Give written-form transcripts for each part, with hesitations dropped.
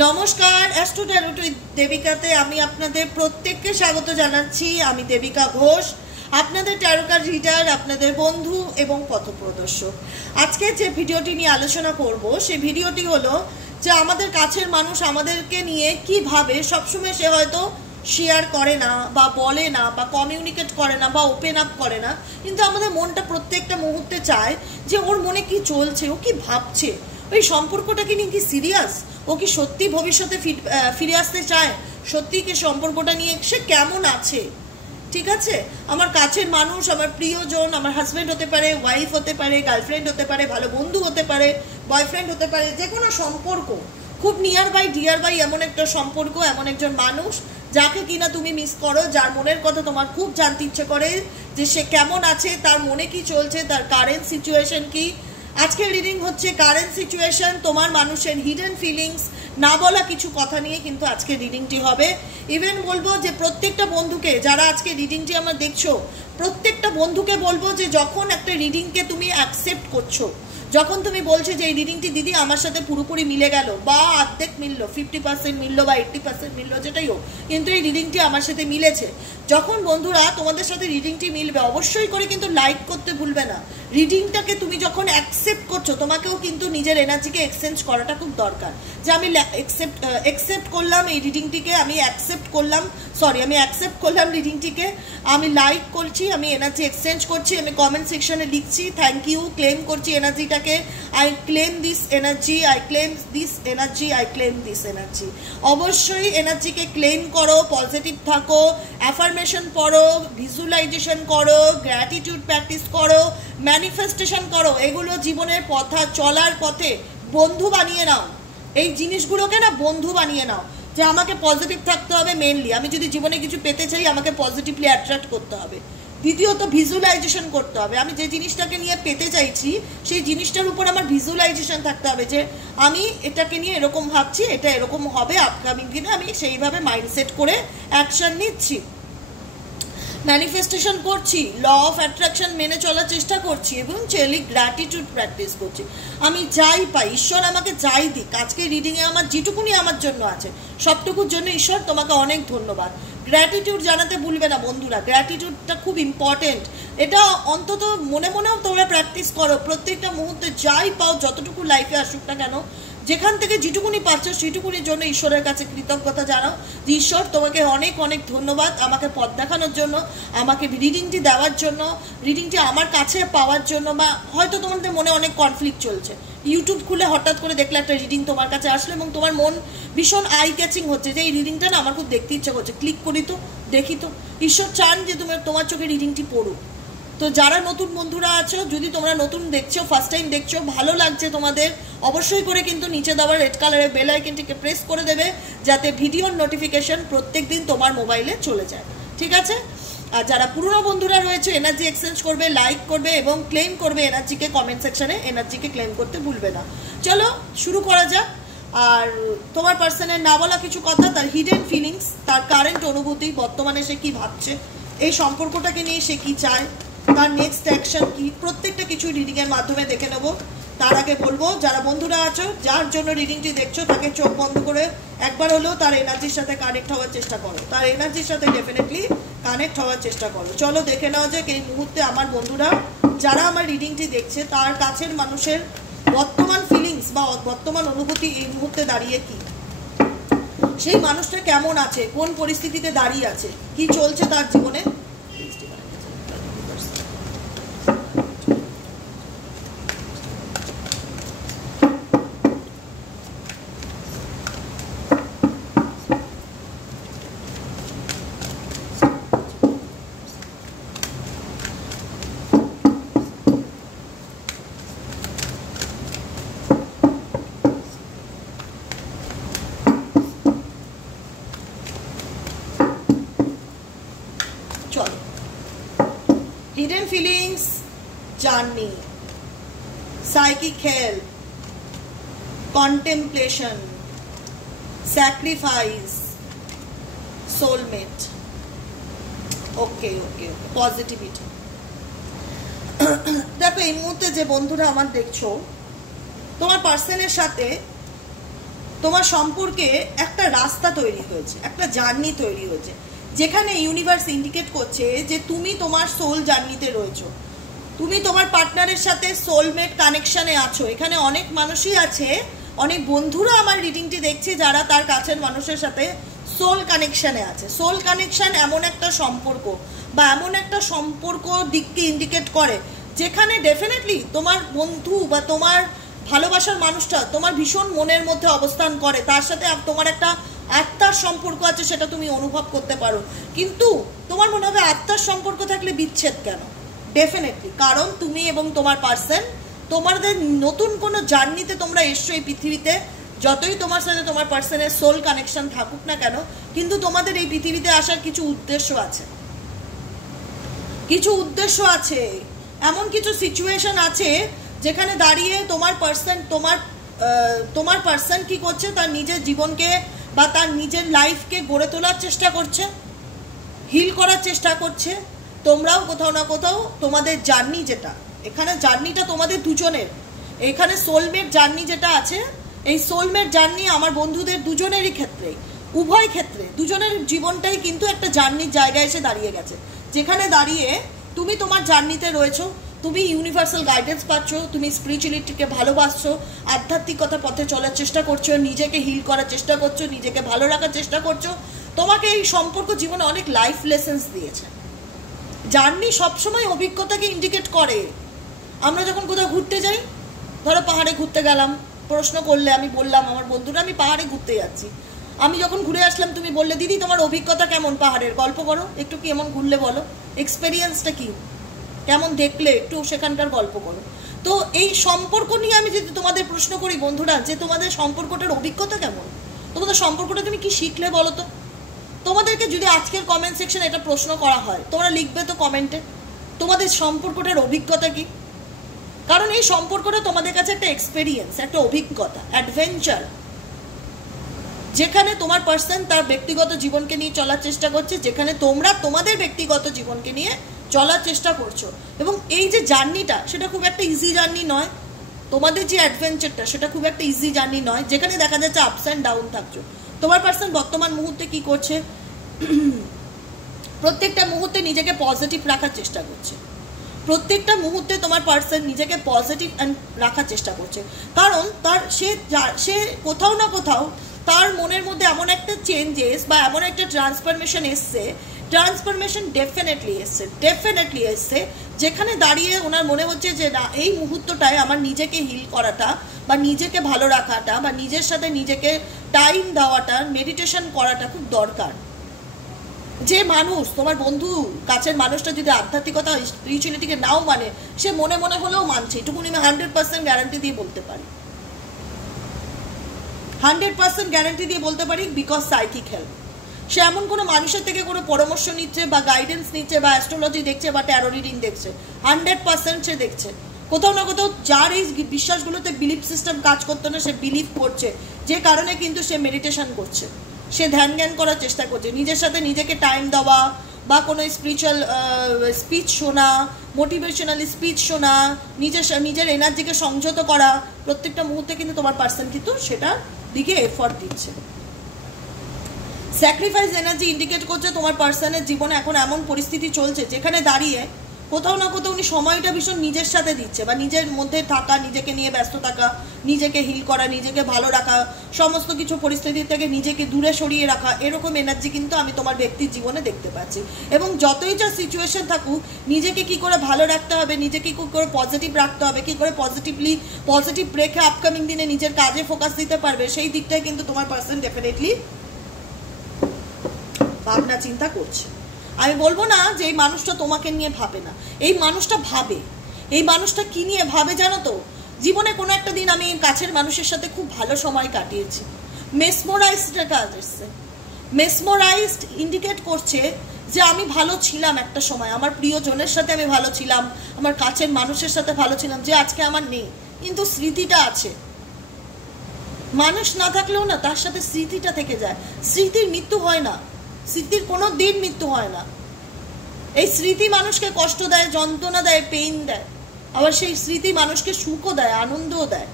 নমস্কার, astro tarot with দেবিকাতে আমি আপনাদের প্রত্যেককে স্বাগত জানাচ্ছি। আমি দেবিকা ঘোষ, আপনাদের ট্যারো কার্ড রিডার, আপনাদের বন্ধু এবং পথপ্রদর্শক। আজকে যে ভিডিওটি নিয়ে আলোচনা করব সেই ভিডিওটি হলো যে আমাদের কাছের মানুষ আমাদেরকে নিয়ে কি ভাবে। সবসময় সে হয়তো শেয়ার করে না বা বলে না বা কমিউনিকেট করে না বা ওপেন আপ করে না, কিন্তু আমাদের মনটা প্রত্যেকটা মুহূর্তে চায় যে ওর মনে কি চলছে, ও কি ভাবছে, ওই সম্পর্কটাকে নিয়ে কি সিরিয়াস, ও কি সত্যি ভবিষ্যতে ফিরে আসতে চায়, সত্যি কি সম্পর্কটা নিয়ে সে কেমন আছে। ঠিক আছে, আমার কাছের মানুষ, আমার প্রিয়জন, আমার হাজব্যান্ড হতে পারে, ওয়াইফ হতে পারে, গার্লফ্রেন্ড হতে পারে, ভালো বন্ধু হতে পারে, বয়ফ্রেন্ড হতে পারে, যে কোনো সম্পর্ক, খুব নিয়ার বাই ডিয়ার বাই এমন একটা সম্পর্ক, এমন একজন মানুষ যাকে কিনা তুমি মিস করো, যার মনের কথা তোমার খুব জানতে ইচ্ছে করে যে সে কেমন আছে, তার মনে কি চলছে, তার কারেন্ট সিচুয়েশন কি। আজকের রিডিং হচ্ছে কারেন্ট সিচুয়েশন, তোমার মানুষের হিডেন ফিলিংস, না বলা কিছু কথা নিয়ে কিন্তু আজকে রিডিংটি হবে। ইভেন বলবো যে প্রত্যেকটা বন্ধুকে, যারা আজকে রিডিংটি আমার দেখছো, প্রত্যেকটা বন্ধুকে বলবো যে যখন একটা রিডিংকে তুমি অ্যাকসেপ্ট করছো, যখন তুমি বলছো যে এই রিডিংটি দিদি আমার সাথে পুরোপুরি মিলে গেল, বা অর্ধেক মিললো, 50% মিললো বা 80% মিললো, যেটাই হোক, কিন্তু এই রিডিংটি আমার সাথে মিলেছে, যখন বন্ধুরা তোমাদের সাথে রিডিংটি মিলবে অবশ্যই করে কিন্তু লাইক করতে ভুলবে না। রিডিংটাকে তুমি যখন অ্যাকসেপ্ট করছো, তোমাকেও কিন্তু নিজের এনার্জিকে এক্সচেঞ্জ করাটা খুব দরকার। যে আমি অ্যাকসেপ্ট করলাম এই রিডিংটিকে, আমি অ্যাকসেপ্ট করলাম রিডিংটিকে, আমি লাইক করছি, আমি এনার্জি এক্সচেঞ্জ করছি, আমি কমেন্ট সেকশনে লিখছি থ্যাংক ইউ, ক্লেম করছি এনার্জিটাকে, I claim this energy, I claim this energy, I claim this energy. অবশ্যই এনার্জিকে ক্লেম করো, পজিটিভ থাকো, অ্যাফার্মেশন পড়ো, ভিজুয়ালাইজেশন করো, গ্র্যাটিটিউড প্র্যাকটিস করো, ম্যানিফেস্টেশন করো। এগুলো জীবনের চলার পথে বন্ধু বানিয়ে নাও। এই জিনিসগুলোকে না বন্ধু বানিয়ে নাও, যে আমাকে পজিটিভ থাকতে হবে। মেনলি আমি যদি জীবনে কিছু পেতে চাই, আমাকে পজিটিভলি অ্যাট্রাক্ট করতে হবে। দ্বিতীয়ত ভিজুয়ালাইজেশন করতে হবে, আমি যে জিনিসটাকে নিয়ে পেতে চাইছি সেই জিনিসটার উপর আমার ভিজুয়ালাইজেশন থাকতে হবে, যে আমি এটাকে নিয়ে এরকম ভাবছি, এটা এরকম হবে আপকামিং দিনে, আমি সেইভাবে মাইন্ডসেট করে অ্যাকশন নিচ্ছি, ম্যানিফেস্টেশন করছি, ল অফ অ্যাট্রাকশন মেনে চলার চেষ্টা করছি, এবং চেলি গ্র্যাটিটিউড প্র্যাকটিস করছি। আমি যাই পাই, ঈশ্বর আমাকে যাই দিক, আজকে রিডিংয়ে আমার যেটুকুনি আমার জন্য আছে সবটুকুর জন্য ঈশ্বর তোমাকে অনেক ধন্যবাদ। গ্র্যাটিটিউড জানাতে ভুলবে না বন্ধুরা, গ্র্যাটিটিউডটা খুব ইম্পর্টেন্ট। এটা অন্তত মনে মনেও তোমরা প্র্যাকটিস করো। প্রত্যেকটা মুহূর্তে যাই পাও, যতটুকু লাইফে আসুক না কেন, যেখান থেকে যেটুকুনি পাচ্ছ সেটুকুনির জন্য ঈশ্বরের কাছে কৃতজ্ঞতা জানাও, যে ঈশ্বর তোমাকে অনেক অনেক ধন্যবাদ আমাকে পথ দেখানোর জন্য, আমাকে রিডিংটি দেওয়ার জন্য, রিডিংটি আমার কাছে পাওয়ার জন্য। বা হয়তো তোমাদের মনে অনেক কনফ্লিক্ট চলছে, ইউটিউব খুলে হঠাৎ করে দেখলে একটা রিডিং তোমার কাছে আসলো এবং তোমার মন ভীষণ আই ক্যাচিং হচ্ছে, যে এই রিডিংটা না আমার খুব দেখতে ইচ্ছা করছে, ক্লিক করি তো, দেখি তো। ঈশ্বর চান যে তোমার চোখে রিডিংটি পড়ুক। তো যারা নতুন বন্ধুরা আছো, যদি তোমরা নতুন দেখছো, ফার্স্ট টাইম দেখছো, ভালো লাগছে তোমাদের, অবশ্যই করে কিন্তু নিচে দেওয়া রেড কালারের বেল আইকনটিকে প্রেস করে দেবে, যাতে ভিডিওর নোটিফিকেশন প্রত্যেক দিন তোমার মোবাইলে চলে যায়। ঠিক আছে? আর যারা পুরনো বন্ধুরা রয়েছে, এনার্জি এক্সচেঞ্জ করবে, লাইক করবে এবং ক্লেম করবে এনার্জিকে, কমেন্ট সেকশনে এনার্জিকে ক্লেম করতে ভুলবে না। চলো শুরু করা যাক। আর তোমার পার্সনের না বলা কিছু কথা, তার হিডেন ফিলিংস, তার কারেন্ট অনুভূতি, বর্তমানে সে কি ভাবছে, এই সম্পর্কটাকে নিয়ে সে কি চায়, তার নেক্সট অ্যাকশন কি, প্রত্যেকটা কিছু রিডিংয়ের মাধ্যমে দেখে নেব। তার আগে বলবো, যারা বন্ধুরা আছো, যার জন্য রিডিংটি দেখছো, তাকে চোখ বন্ধ করে একবার হলেও তার এনার্জির সাথে কানেক্ট হওয়ার চেষ্টা করো, তার এনার্জির সাথে ডেফিনেটলি কানেক্ট হওয়ার চেষ্টা করো। চলো দেখে নেওয়া যাক এই মুহূর্তে আমার বন্ধুরা, যারা আমার রিডিংটি দেখছে, তার কাছের মানুষের বর্তমান ফিলিংস বা বর্তমান অনুভূতি এই মুহূর্তে দাঁড়িয়ে কি, সেই মানুষটা কেমন আছে, কোন পরিস্থিতিতে দাঁড়িয়ে আছে, কি চলছে তার জীবনে। Hidden feelings, journey, psychic help, contemplation, sacrifice, soulmate. Okay, positivity. দেখো এই মুহূর্তে যে বন্ধুরা আমার দেখছো, তোমার পার্সনের সাথে তোমার সম্পর্কে একটা রাস্তা তৈরি হয়েছে, একটা জার্নি তৈরি হয়েছে, যেখানে ইউনিভার্স ইন্ডিকেট করছে যে তুমি তোমার সোল জার্নিতে রয়েছো, তুমি তোমার পার্টনারের সাথে সোলমেট কানেকশানে আছো। এখানে অনেক মানুষই আছে, অনেক বন্ধুরা আমার রিডিংটি দেখছে যারা তার কাছের মানুষের সাথে সোল কানেকশানে আছে। সোল কানেকশান এমন একটা সম্পর্ক বা এমন একটা সম্পর্ক দিককে ইন্ডিকেট করে যেখানে ডেফিনেটলি তোমার বন্ধু বা তোমার ভালোবাসার মানুষটা তোমার ভীষণ মনের মধ্যে অবস্থান করে, তার সাথে তোমার একটা আত্মার সম্পর্ক আছে, সেটা তুমি অনুভব করতে পারো। কিন্তু তোমার মনে হবে আত্মার সম্পর্ক থাকলে বিচ্ছেদ কেন? ডেফিনেটলি কারণ তুমি এবং তোমার পার্সন তোমাদের নতুন কোনো জার্নিতে তোমরা এসছো এই পৃথিবীতে। যতই তোমার সাথে তোমার পার্সনের সোল কানেকশন থাকুক না কেন, কিন্তু তোমাদের এই পৃথিবীতে আসার কিছু উদ্দেশ্য আছে, কিছু উদ্দেশ্য আছে, এমন কিছু সিচুয়েশন আছে যেখানে দাঁড়িয়ে তোমার পার্সন কি করছে, তার নিজের জীবনকে বা তার নিজের লাইফকে গড়ে তোলার চেষ্টা করছে, হিল করার চেষ্টা করছে। তোমরাও কোথাও না কোথাও তোমাদের জার্নি, যেটা এখানে জার্নিটা তোমাদের দুজনের, এখানে সোলমেট জার্নি যেটা আছে, এই সোলমেট জার্নি আমার বন্ধুদের দুজনেরই ক্ষেত্রে, উভয় ক্ষেত্রে দুজনের জীবনটাই কিন্তু একটা জার্নির জায়গায় এসে দাঁড়িয়ে গেছে, যেখানে দাঁড়িয়ে তুমি তোমার জার্নিতে রয়েছো, তুমি ইউনিভার্সাল গাইডেন্স পাচ্ছ, তুমি স্পিরিচুয়ালিটিকে ভালোবাসছো, আধ্যাত্মিকতার পথে চলার চেষ্টা করছো, নিজেকে হিল করার চেষ্টা করছো, নিজেকে ভালো রাখার চেষ্টা করছো। তোমাকে এই সম্পর্ক জীবনে অনেক লাইফ লেসেন্স দিয়েছে। জার্নি সবসময় অভিজ্ঞতাকে ইন্ডিকেট করে। আমরা যখন কোথাও ঘুরতে যাই, ধরো পাহাড়ে ঘুরতে গেলাম, প্রশ্ন করলে আমি বললাম আমার বন্ধুরা আমি পাহাড়ে ঘুরতে যাচ্ছি, আমি যখন ঘুরে আসলাম তুমি বললে দিদি তোমার অভিজ্ঞতা কেমন পাহাড়ের, গল্প করো একটু, কি এমন ঘুরলে বলো, এক্সপেরিয়েন্সটা কি, কেমন দেখলে একটু সেখানকার গল্প করো। তো এই সম্পর্ক নিয়ে আমি যদি তোমাদের প্রশ্ন করি বন্ধুরা, যে তোমাদের সম্পর্কটার অভিজ্ঞতা কেমন, তোমাদের সম্পর্কটা তুমি কি শিখলে বলো তো। তোমাদেরকে যদি আজকের কমেন্ট সেকশনে এটা প্রশ্ন করা হয়, তোমরা লিখবে তো কমেন্টে তোমাদের সম্পর্কটার অভিজ্ঞতা কি। কারণ এই সম্পর্কটা তোমাদের কাছে একটা এক্সপেরিয়েন্স, একটা অভিজ্ঞতা, অ্যাডভেঞ্চার, যেখানে তোমার পার্সন তার ব্যক্তিগত জীবনকে নিয়ে চলার চেষ্টা করছে, যেখানে তোমরা তোমাদের ব্যক্তিগত জীবনকে নিয়ে চলার চেষ্টা করছো। এবং এই যে জার্নিটা, সেটা খুব একটা ইজি জার্নি নয়, তোমাদের যে অ্যাডভেঞ্চারটা সেটা খুব একটা ইজি জার্নি নয়, যেখানে দেখা যাচ্ছে আপস অ্যান্ড ডাউন থাকছো। তোমার পার্সন বর্তমান মুহূর্তে কি করছে, প্রত্যেকটা মুহূর্তে নিজেকে পজিটিভ রাখার চেষ্টা করছে, প্রত্যেকটা মুহূর্তে তোমার পার্সন নিজেকে পজিটিভ রাখার চেষ্টা করছে। কারণ সে কোথাও না কোথাও তার মনের মধ্যে এমন একটা চেঞ্জেস বা এমন একটা ট্রান্সফরমেশন ডেফিনেটলি এসছে, যেখানে দাঁড়িয়ে ওনার মনে হচ্ছে যে না, এই মুহূর্তটায় আমার নিজেকে হিল করাটা বা নিজেকে ভালো রাখাটা বা নিজের সাথে নিজেকে টাইম দেওয়াটা, মেডিটেশন করাটা খুব দরকার। যে মানুষ, তোমার বন্ধু কাছের মানুষটা যদি আধ্যাত্মিকতা স্পিরিচুয়ালিটিকে নাও মানে, সে মনে মনে হলেও মানছে, এটুকুনি আমি 100% গ্যারান্টি দিয়ে বলতে পারি, 100% গ্যারান্টি দিয়ে বলতে পারি, বিকজ সাইকিক হেল্প। সে এমন কোনো মানুষের থেকে কোনো পরামর্শ নিচ্ছে বা গাইডেন্স নিচ্ছে বা অ্যাস্ট্রোলজি দেখছে বা ট্যারো রিডিং দেখছে, 100% সে দেখছে। কোথাও না কোথাও যার এই বিশ্বাসগুলোতে বিলিফ সিস্টেম কাজ করতো না, সে বিলিভ করছে, যে কারণে কিন্তু সে মেডিটেশন করছে, সে ধ্যান জ্ঞান করার চেষ্টা করছে, নিজের সাথে নিজেকে টাইম দেওয়া বা কোনো স্পিরিচুয়াল স্পিচ শোনা, মোটিভেশনাল স্পিচ শোনা, নিজের এনার্জিকে সংযত করা, প্রত্যেকটা মুহূর্তে কিন্তু তোমার পার্সন কিন্তু সেটার দিকে এফর্ট দিচ্ছে। স্যাক্রিফাইস এনার্জি ইন্ডিকেট করছে তোমার পার্সনের জীবনে এখন এমন পরিস্থিতি চলছে, যেখানে দাঁড়িয়ে কোথাও না কোথাও উনি সময়টা ভীষণ নিজের সাথে দিচ্ছে, বা নিজের মধ্যে থাকা, নিজেকে নিয়ে ব্যস্ত থাকা, নিজেকে হিল করা, নিজেকে ভালো রাখা, সমস্ত কিছু পরিস্থিতি থেকে নিজেকে দূরে সরিয়ে রাখা, এরকম এনার্জি কিন্তু আমি তোমার ব্যক্তির জীবনে দেখতে পাচ্ছি। এবং যতই যা সিচুয়েশন থাকুক, নিজেকে কি করে ভালো রাখতে হবে, নিজেকে কি করে পজিটিভ রাখতে হবে, কি করে পজিটিভ রেখে আপকামিং দিনে নিজের কাজে ফোকাস দিতে পারবে, সেই দিকটাই কিন্তু তোমার পার্সন ডেফিনেটলি ভাবনা চিন্তা করছে। আমি বলবো না যে এই মানুষটা তোমাকে নিয়ে ভাবে না, এই মানুষটা ভাবে। এই মানুষটা কি নিয়ে ভাবে জানো তো, জীবনে কোনো একটা দিন আমি কাছের মানুষের সাথে খুব ভালো সময় কাটিয়েছি, মেসমোরাইজড কাজ এসছে। মেসমোরাইজড ইন্ডিকেট করছে যে আমি ভালো ছিলাম একটা সময়, আমার প্রিয়জনের সাথে আমি ভালো ছিলাম, আমার কাছের মানুষের সাথে ভালো ছিলাম, যে আজকে আমার নেই, কিন্তু স্মৃতিটা আছে। মানুষ না থাকলেও না, তার সাথে স্মৃতিটা থেকে যায়। স্মৃতির মৃত্যু হয় না, স্মৃতির কোনো দিন মৃত্যু হয় না। এই স্মৃতি মানুষকে কষ্ট দেয়, যন্ত্রণা দেয়, পেইন দেয়, আবার সেই স্মৃতি মানুষকে সুখও দেয়, আনন্দও দেয়।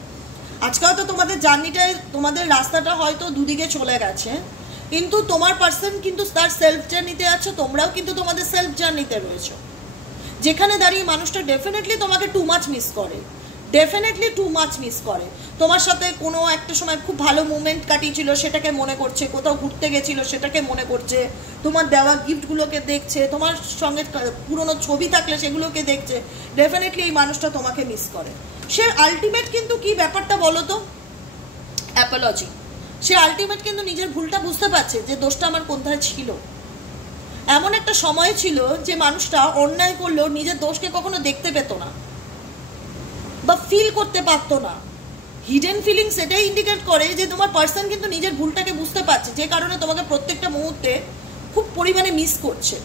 আজকে হয়তো তোমাদের জার্নিটায় তোমাদের রাস্তাটা হয়তো দুদিকে চলে গেছে, কিন্তু তোমার পার্সন কিন্তু তার সেলফ জার্নিতে আছে, তোমরাও কিন্তু তোমাদের সেলফ জার্নিতে রয়েছো, যেখানে দাঁড়িয়ে মানুষটা ডেফিনেটলি তোমাকে টু মাচ মিস করে, ডেফিনেটলি টু মাচ মিস করে। তোমার সাথে কোনো একটা সময় খুব ভালো মুভমেন্ট কাটিয়েছিল সেটাকে মনে করছে, কোথাও ঘুরতে গেছিলো সেটাকে মনে করছে, তোমার দেওয়া গিফটগুলোকে দেখছে, তোমার সঙ্গে পুরনো ছবি থাকলে সেগুলোকে দেখছে। ডেফিনেটলি এই মানুষটা তোমাকে মিস করে। সে আলটিমেট কিন্তু কি ব্যাপারটা বলো তো, অ্যাপোলজি। সে আলটিমেট কিন্তু নিজের ভুলটা বুঝতে পারছে যে দোষটা আমার কোথায় ছিল। এমন একটা সময় ছিল যে মানুষটা অন্যায় করলেও নিজের দোষকে কখনো দেখতে পেত না বা ফিল করতে পারতো না। হিডেন ফিলিংস এটাই ইন্ডিকেট করে যে তোমার পার্সন কিন্তু নিজের ভুলটাকে বুঝতে পারছে, যে কারণে তোমাকে প্রত্যেকটা মুহূর্তে খুব পরিমাণে মিস করছে,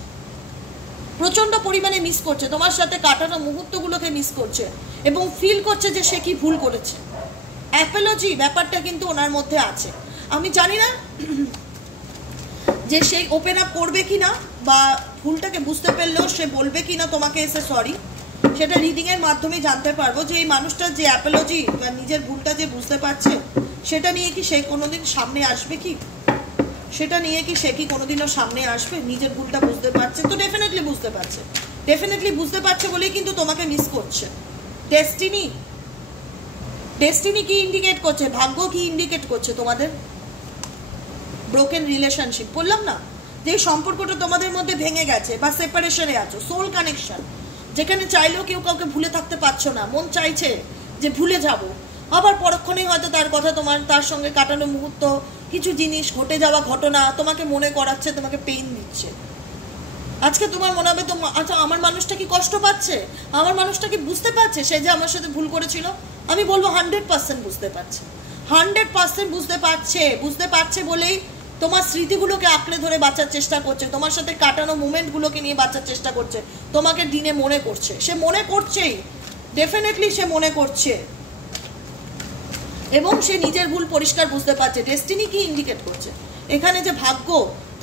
প্রচণ্ড পরিমাণে মিস করছে, তোমার সাথে কাটানো মুহূর্তগুলোকে মিস করছে এবং ফিল করছে যে সে কি ভুল করেছে। অ্যাপোলজি ব্যাপারটা কিন্তু ওনার মধ্যে আছে। আমি জানি না যে সে ওপেন আপ করবে কি না, বা ভুলটাকে বুঝতে পারলেও সে বলবে কি না তোমাকে এসে সরি, সেটা রিডিংয়ের মাধ্যমে জানতে পারবো। যে এই মানুষটা যে অ্যাপোলজি বা নিজের ভুলটা যে বুঝতে পারছে, সেটা নিয়ে কি সে কোনোদিন সামনে আসবে কি, সেটা নিয়ে কি সে কি কোনোদিনও সামনে আসবে? নিজের ভুলটা বুঝতে পারছে তো ডেফিনেটলি বুঝতে পারছে, ডেফিনেটলি বুঝতে পারছে বলেই কিন্তু তোমাকে মিস করছে। ডেস্টিনি, ডেস্টিনি কি ইন্ডিকেট করছে, ভাগ্য কি ইন্ডিকেট করছে তোমাদের? ব্রোকেন রিলেশনশিপ বললাম না, যে সম্পর্কটা তোমাদের মধ্যে ভেঙে গেছে বা সেপারেশনে আছো, সোল কানেকশন, যেখানে চাইলেও কেউ কাউকে ভুলে থাকতে পারছো না, মন চাইছে যে ভুলে যাব, আবার পরক্ষণেই হয়তো তার কথা, তোমার তার সঙ্গে কাটানো মুহূর্ত, কিছু জিনিস, ঘটে যাওয়া ঘটনা তোমাকে মনে করাচ্ছে, তোমাকে পেইন দিচ্ছে। আজকে তোমার মনে হবে তো আচ্ছা আমার মানুষটা কি কষ্ট পাচ্ছে, আমার মানুষটা কি বুঝতে পারছে সে যে আমার সাথে ভুল করেছিল? আমি বলবো 100% বুঝতে পারছে, 100% বুঝতে পারছে। বুঝতে পারছে বলেই তোমার স্মৃতিগুলোকে আঁকড়ে ধরে বাঁচার চেষ্টা করছে, তোমার সাথে কাটানো মুমেন্টগুলোকে নিয়ে বাঁচার চেষ্টা করছে, তোমাকে দিনে মনে করছে, সে মনে করছেই, ডেফিনেটলি সে মনে করছে, এবং সে নিজের ভুল পরিষ্কার বুঝতে পারছে। ডেস্টিনি কি ইন্ডিকেট করছে এখানে? যে ভাগ্য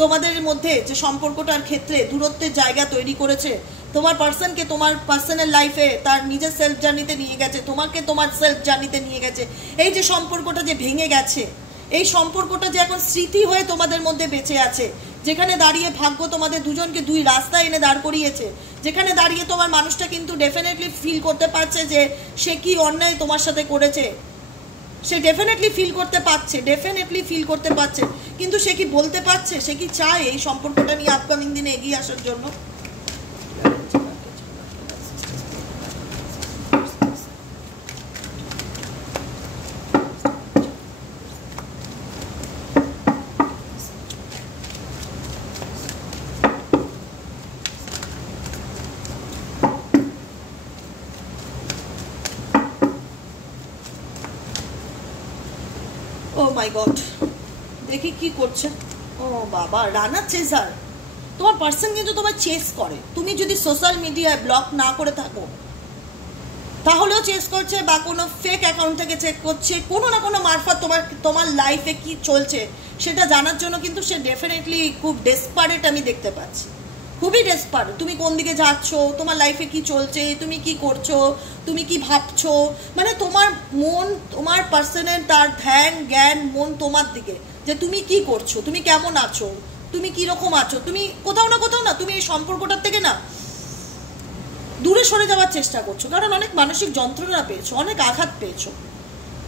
তোমাদের মধ্যে যে সম্পর্কটার ক্ষেত্রে দূরত্বের জায়গা তৈরি করেছে, তোমার পার্সনকে তোমার পার্সোনাল লাইফে তার নিজের সেলফ জার্নিতে নিয়ে গেছে, তোমাকে তোমার সেলফ জার্নিতে নিয়ে গেছে। এই যে সম্পর্কটা যে ভেঙে গেছে, এই সম্পর্কটা যে এখন স্মৃতি হয়ে তোমাদের মধ্যে বেঁচে আছে, যেখানে দাঁড়িয়ে ভাগ্য তোমাদের দুজনকে দুই রাস্তায় এনে দাঁড় করিয়েছে, যেখানে দাঁড়িয়ে তোমার মানুষটা কিন্তু ডেফিনেটলি ফিল করতে পারছে যে সে কি অন্যায় তোমার সাথে করেছে, সে ডেফিনেটলি ফিল করতে পারছে, ডেফিনেটলি ফিল করতে পারছে, কিন্তু সে কি বলতে পারছে, সে কি চায় এই সম্পর্কটা নিয়ে আপকামিং দিনে এগিয়ে আসার জন্য? ও মাই গড, দেখি কি করছে। ও বাবা, রানার চেজার। তোমার পার্সন কিন্তু তোমার চেস করে, তুমি যদি সোশ্যাল মিডিয়ায় ব্লক না করে থাকো তাহলেও চেস করছে, বা কোনো ফেক অ্যাকাউন্ট থেকে চেক করছে, কোনো না কোনো মারফত তোমার লাইফে কি চলছে সেটা জানার জন্য কিন্তু সে ডেফিনেটলি খুব ডেসপারেট, আমি দেখতে পাচ্ছি, খুবই ডেসপারেট। তুমি কোন দিকে যাচ্ছ, তোমার লাইফে কি চলছে, তুমি কি করছো, তুমি কি ভাবছো, মানে তোমার মন, তোমার পার্সনের তার ধ্যান জ্ঞান মন তোমার দিকে, যে তুমি কি করছো, তুমি কেমন আছো, তুমি কিরকম আছো, তুমি কোথাও না তুমি এই সম্পর্কটার থেকে না দূরে সরে যাওয়ার চেষ্টা করছো, কারণ অনেক মানসিক যন্ত্রণা পেয়েছো, অনেক আঘাত পেয়েছো,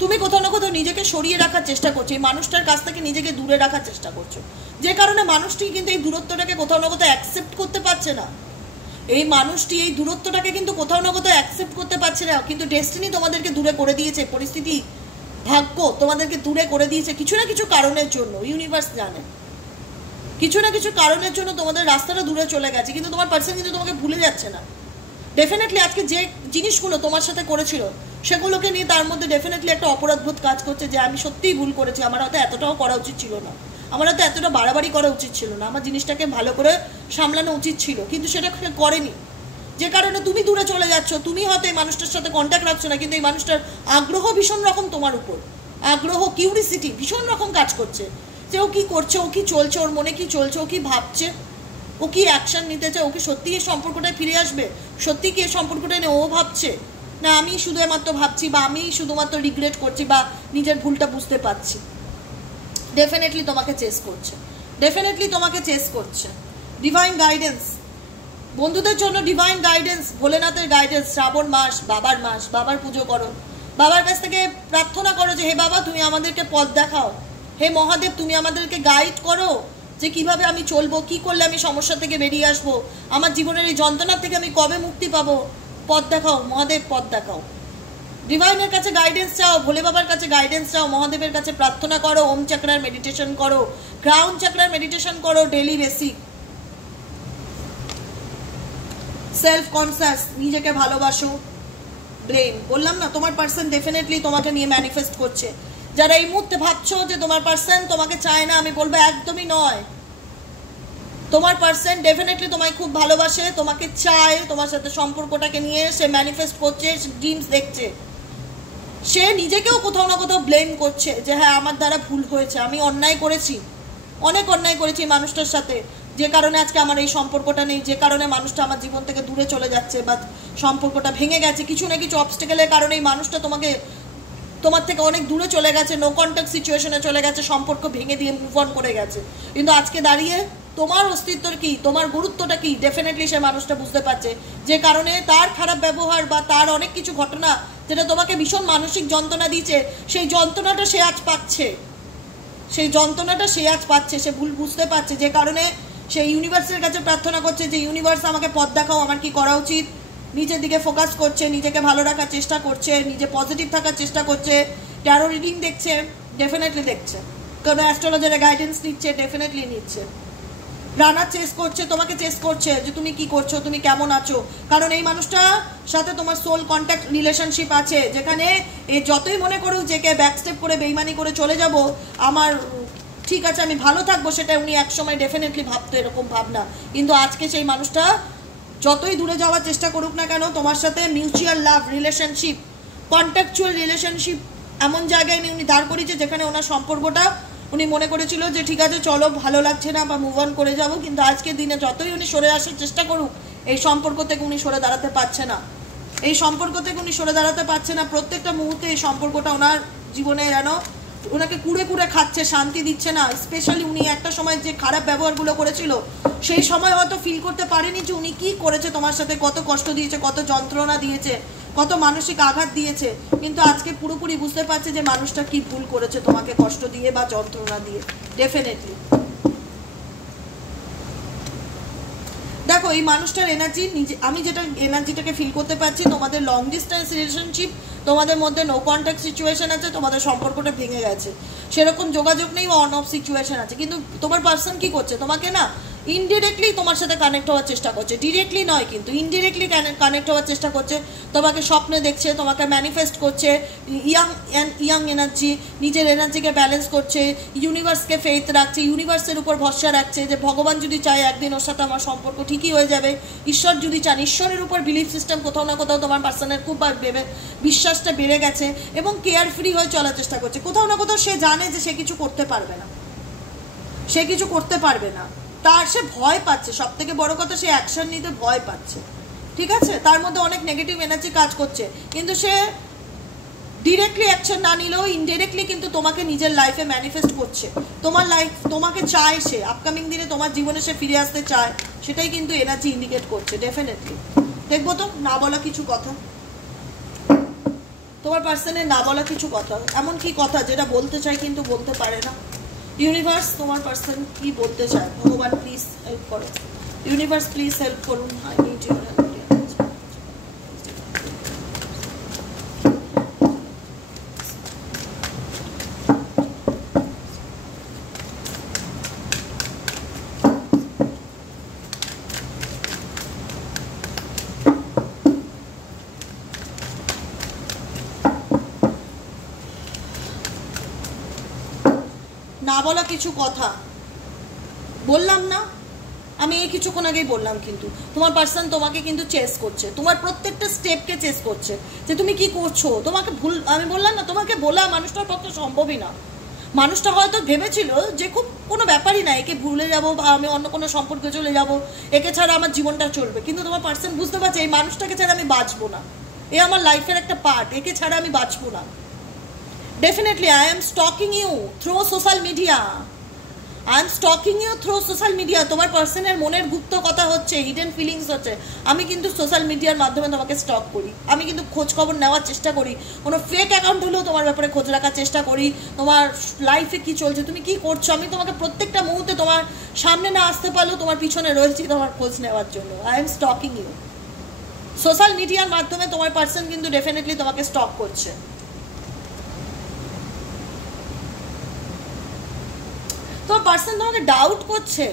তুমি কোথাও না কোথাও নিজেকে সরিয়ে রাখার চেষ্টা করছো, এই মানুষটার কাছ থেকে নিজেকে দূরে রাখার চেষ্টা করছো, যে কারণে মানুষটি কিন্তু এই দূরত্বটাকে কোথাও না কোথাও অ্যাকসেপ্ট করতে পারছে না। এই মানুষটি এই দূরত্বটাকে কিন্তু কোথাও না কোথাও অ্যাকসেপ্ট করতে পারছে না, কিন্তু ডেস্টিনি তোমাদেরকে দূরে করে দিয়েছে, পরিস্থিতি, ভাগ্য তোমাদেরকে দূরে করে দিয়েছে কিছু না কিছু কারণের জন্য। ইউনিভার্স জানে কিছু না কিছু কারণের জন্য তোমাদের রাস্তাটা দূরে চলে গেছে, কিন্তু তোমার পার্সন কিন্তু তোমাকে ভুলে যাচ্ছে না। ডেফিনেটলি আজকে যে জিনিসগুলো তোমার সাথে করেছিল সেগুলোকে নিয়ে তার মধ্যে ডেফিনেটলি একটা অপরাধবোধ কাজ করছে, যে আমি সত্যিই ভুল করেছি, আমার হয়তো এতটাও করা উচিত ছিল না, আমার হয়তো এতটা বাড়াবাড়ি করা উচিত ছিল না, আমার জিনিসটাকে ভালো করে সামলানো উচিত ছিল, কিন্তু সেটা করেনি, যে কারণে তুমি দূরে চলে যাচ্ছ। তুমি হয়তো এই মানুষটার সাথে কন্ট্যাক্ট রাখছো না, কিন্তু এই মানুষটার আগ্রহ ভীষণ রকম তোমার উপর, আগ্রহ, কিউরিসিটি ভীষণ রকম কাজ করছে, যে ও কী করছে, ও কী চলছে, ওর মনে কী চলছে, ও কী ভাবছে, ও কি অ্যাকশন নিতে চায়, ও কি সত্যি এই সম্পর্কটায় ফিরে আসবে, সত্যি কি এই সম্পর্কটা নিয়ে ও ভাবছে, না আমি শুধুমাত্র ভাবছি বা আমি শুধুমাত্র রিগ্রেট করছি বা নিজের ভুলটা বুঝতে পারছি। ডেফিনেটলি তোমাকে চেস করছে, ডেফিনেটলি তোমাকে চেস করছে। ডিভাইন গাইডেন্স, বন্ধুদের জন্য ডিভাইন গাইডেন্স, ভোলেনাথের গাইডেন্স। শ্রাবণ মাস, বাবার পুজো করো, বাবার কাছ থেকে প্রার্থনা করো যে হে বাবা তুমি আমাদেরকে পথ দেখাও, হে মহাদেব তুমি আমাদেরকে গাইড করো যে কিভাবে আমি চলবো, কি করলে আমি সমস্যা থেকে বেরিয়ে আসবো, আমার জীবনের এই যন্ত্রণার থেকে আমি কবে মুক্তি পাবো, পথ দেখাও মহাদেব, পথ দেখাও। ডিভাইনের কাছে গাইডেন্স চাও, ভোলে বাবার কাছে গাইডেন্স চাও, মহাদেবের কাছে প্রার্থনা করো, ওম চক্রার মেডিটেশন করো, ক্রাউন চক্রার মেডিটেশন করো ডেইলি বেসিক। সেলফ কনসিয়াস, নিজেকে ভালোবাসো। ব্রেন, বললাম না তোমার পার্সন ডেফিনেটলি তোমাকে নিয়ে ম্যানিফেস্ট করছে। যারা এই মুহূর্তে ভাবছো যে তোমার পার্সন তোমাকে চায় না, আমি বলবো একদমই নয়। তোমার পার্সন ডেফিনেটলি তোমায় খুব ভালোবাসে, তোমাকে চায়, তোমার সাথে সম্পর্কটাকে নিয়ে সে ম্যানিফেস্ট করছে, ড্রিমস দেখছে। সে নিজেকেও কোথাও না কোথাও ব্লেম করছে যে হ্যাঁ আমার দ্বারা ভুল হয়েছে, আমি অন্যায় করেছি, অনেক অন্যায় করেছি মানুষটার সাথে, যে কারণে আজকে আমার এই সম্পর্কটা নেই, যে কারণে মানুষটা আমার জীবন থেকে দূরে চলে যাচ্ছে বা সম্পর্কটা ভেঙে গেছে, কিছু না কিছু অবস্টেকেলের কারণে এই মানুষটা তোমার থেকে অনেক দূরে চলে গেছে, নো কন্ট্যাক্ট সিচুয়েশনে চলে গেছে, সম্পর্ক ভেঙে দিয়ে মুভ অন করে গেছে। কিন্তু আজকে দাঁড়িয়ে তোমার অস্তিত্ব কি, তোমার গুরুত্বটা কি, ডেফিনেটলি সে মানুষটা বুঝতে পারছে, যে কারণে তার খারাপ ব্যবহার বা তার অনেক কিছু ঘটনা যেটা তোমাকে ভীষণ মানসিক যন্ত্রণা দিয়েছে, সেই যন্ত্রণাটা সে আজ পাচ্ছে, সেই যন্ত্রণাটা সে আজ পাচ্ছে, সে ভুল বুঝতে পারছে, যে কারণে সে ইউনিভার্সের কাছে প্রার্থনা করছে যে ইউনিভার্স আমাকে পথ দেখাও, আমার কি করা উচিত। নিজের দিকে ফোকাস করছে, নিজেকে ভালো রাখার চেষ্টা করছে, নিজে পজিটিভ থাকার চেষ্টা করছে, ট্যারো রিডিং দেখছে, ডেফিনেটলি দেখছে, কোনো অ্যাস্ট্রোলজারের গাইডেন্স নিচ্ছে, ডেফিনেটলি নিচ্ছে। রানার চেস করছে, তোমাকে চেস করছে যে তুমি কি করছো, তুমি কেমন আছো, কারণ এই মানুষটার সাথে তোমার সোল কন্ট্যাক্ট রিলেশনশিপ আছে, যেখানে এ যতই মনে করুক যে কে ব্যাকস্টেপ করে বেইমানি করে চলে যাব, আমার ঠিক আছে আমি ভালো থাকবো, সেটা উনি একসময় ডেফিনেটলি ভাবতো এরকম ভাবনা। কিন্তু আজকে সেই মানুষটা যতই দূরে যাওয়ার চেষ্টা করুক না কেন, তোমার সাথে মিউচুয়াল লাভ রিলেশনশিপ, কন্ট্যাকচুয়াল রিলেশনশিপ এমন জায়গায় উনি দাঁড় করিয়েছে যেখানে ওনার সম্পর্কটা উনি মনে করেছিল যে ঠিক আছে চলো ভালো লাগছে না বা মুভ অন করে যাব, কিন্তু আজকের দিনে যতই উনি সরে আসার চেষ্টা করুক, এই সম্পর্ক থেকে উনি সরে দাঁড়াতে পারছে না, এই সম্পর্ক থেকে উনি সরে দাঁড়াতে পারছে না। প্রত্যেকটা মুহূর্তে এই সম্পর্কটা ওনার জীবনে যেন ওনাকে কুড়ে কুড়ে খাচ্ছে, শান্তি দিচ্ছে না। স্পেশালি উনি একটা সময় যে খারাপ ব্যবহারগুলো করেছিল, সেই সময় হয়তো ফিল করতে পারেনি যে উনি কী করেছে তোমার সাথে, কত কষ্ট দিয়েছে, কত যন্ত্রণা দিয়েছে, কত মানসিক আঘাত দিয়েছে, কিন্তু আজকে পুরোপুরি বুঝতে পারছে যে মানুষটা কি ভুল করেছে তোমাকে কষ্ট দিয়ে বা যন্ত্রণা দিয়ে। ডেফিনেটলি দেখো এই মানুষটার এনার্জি, নিজে আমি যেটা এনার্জিটাকে ফিল করতে পারছি, তোমাদের লং ডিস্টেন্স রিলেশনশিপ, তোমাদের মধ্যে নো কন্ট্যাক্ট সিচুয়েশন আছে, তোমাদের সম্পর্কটা ভেঙে গেছে, সেরকম যোগাযোগ নেই বা অন অফ সিচুয়েশন আছে, কিন্তু তোমার পার্সন কি করছে, তোমাকে না ইনডিরেক্টলি তোমার সাথে কানেক্ট হওয়ার চেষ্টা করছে, ডিরেক্টলি নয় কিন্তু ইনডিরেক্টলি কানেক্ট হওয়ার চেষ্টা করছে, তোমাকে স্বপ্নে দেখছে, তোমাকে ম্যানিফেস্ট করছে, ইয়াং এনার্জি, নিজের এনার্জিকে ব্যালেন্স করছে, ইউনিভার্সকে ফেথ রাখছে, ইউনিভার্সের উপর ভরসা রাখছে যে ভগবান যদি চায় একদিন ওর সাথে আমার সম্পর্ক ঠিকই হয়ে যাবে, ঈশ্বর যদি চান, ঈশ্বরের উপর বিলিফ সিস্টেম কোথাও না কোথাও তোমার পার্সনের খুব বিশ্বাসটা বেড়ে গেছে এবং কেয়ার ফ্রি হয়ে চলার চেষ্টা করছে। কোথাও না কোথাও সে জানে যে সে কিছু করতে পারবে না, সে কিছু করতে পারবে না, তার সে ভয় পাচ্ছে, সব থেকে বড় কথা সে অ্যাকশন নিতে ভয় পাচ্ছে, ঠিক আছে, তার মধ্যে অনেক নেগেটিভ এনার্জি কাজ করছে, কিন্তু সে ডিরেক্টলি অ্যাকশন না নিলেও ইনডিরেক্টলি কিন্তু তোমাকে নিজের লাইফে ম্যানিফেস্ট করছে, তোমার লাইফ তোমাকে চায়, সে আপকামিং দিনে তোমার জীবনে সে ফিরে আসতে চায়, সেটাই কিন্তু এনার্জি ইন্ডিকেট করছে। ডেফিনেটলি দেখবো তো না বলা কিছু কথা, তোমার পার্সনের না বলা কিছু কথা, এমন কি কথা যেটা বলতে চায় কিন্তু বলতে পারে না। ইউনিভার্স তোমার পার্সন কি বলতে চায়, ভগবান প্লিজ হেল্প করো, ইউনিভার্স প্লিজ হেল্প করুন, আই নিড ইউর হেল্প। না বলা কিছু কথা বললাম না আমি, এই কিছুক্ষণ আগেই বললাম, কিন্তু তোমার পার্সন তোমাকে কিন্তু চেস করছে, তোমার প্রত্যেকটা স্টেপকে চেস করছে যে তুমি কি করছো, তোমাকে ভুল, আমি বললাম না তোমাকে বলা মানুষটার পক্ষে সম্ভবই না। মানুষটা হয়তো ভেবেছিল যে খুব কোনো ব্যাপারই না, একে ভুলে যাবো বা আমি অন্য কোনো সম্পর্কে চলে যাব, একে ছাড়া আমার জীবনটা চলবে, কিন্তু তোমার পার্সন বুঝতে পারছে এই মানুষটাকে ছাড়া আমি বাঁচবো না, এ আমার লাইফের একটা পার্ট, একে ছাড়া আমি বাঁচবো না। Definitely I am stalking you through social media, I am stalking you through social media. তোমার পার্সনের মনের গুপ্ত কথা হচ্ছে, হিডেন ফিলিংস হচ্ছে, আমি কিন্তু সোশ্যাল মিডিয়ার মাধ্যমে তোমাকে স্টক করি। আমি কিন্তু খোঁজ খবর নেওয়ার চেষ্টা করি, কোনো ফেক অ্যাকাউন্ট হলেও তোমার ব্যাপারে খোঁজ রাখার চেষ্টা করি, তোমার লাইফে কি চলছে, তুমি কি করছো। আমি তোমাকে প্রত্যেকটা মুহূর্তে, তোমার সামনে না আসতে পারলেও তোমার পিছনে রয়েছি তোমার খোঁজ নেওয়ার জন্য। I am stalking you. Social মিডিয়ার মাধ্যমে তোমার পার্সন কিন্তু ডেফিনেটলি তোমাকে স্টক করছে। তোমার পার্সন তোমাকে ডাউট করছে।